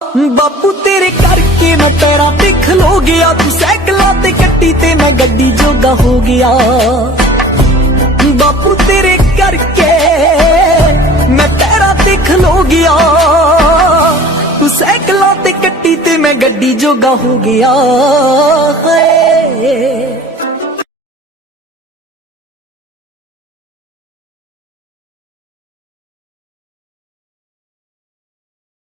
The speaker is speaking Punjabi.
ਬਾਪੂ ਤੇਰੇ ਕਰਕੇ ਮੈਂ ਪੈਰਾਂ ਤੇ ਖਲੋ ਗਿਆ, ਤੂੰ ਸਾਈਕਲਾਂ ਤੇ ਕੱਟੀ ਤੇ ਮੈਂ ਗੱਡੀ ਜੋਗਾ ਹੋ ਗਿਆ। ਬਾਪੂ ਤੇਰੇ ਕਰਕੇ ਮੈਂ ਪੈਰਾਂ ਤੇ ਖਲੋ ਗਿਆ, ਤੂੰ ਸਾਈਕਲਾਂ ਤੇ ਕੱਟੀ ਤੇ ਮੈਂ ਗੱਡੀ ਜੋਗਾ ਹੋ ਗਿਆ। ਹਾਏ